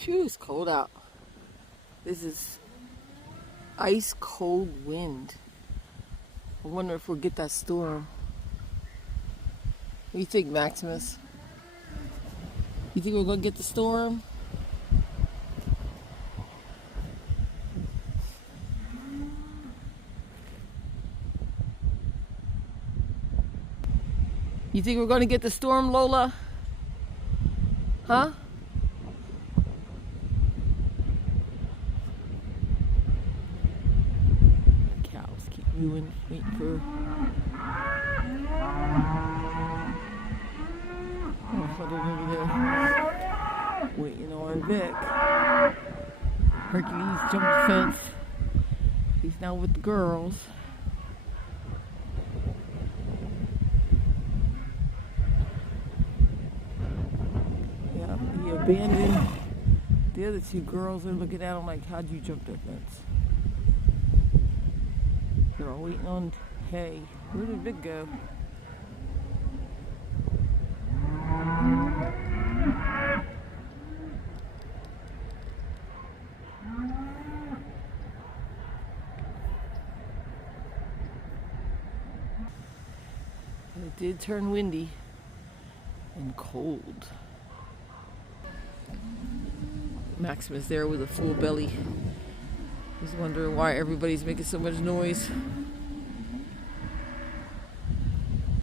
Phew, it's cold out. This is ice cold wind. I wonder if we'll get that storm. What do you think, Maximus? You think we're gonna get the storm? You think we're gonna get the storm, Lola? Huh? Cows keep moving, waiting for. Oh, over there. Waiting on Vic. Hercules jumped the fence. He's now with the girls. Yeah, he abandoned the other two girls. They're looking at him like, how'd you jump that fence? They're all waiting on hay. Where did Vic go? It did turn windy and cold. Maximus there with a full belly. He's wondering why everybody's making so much noise.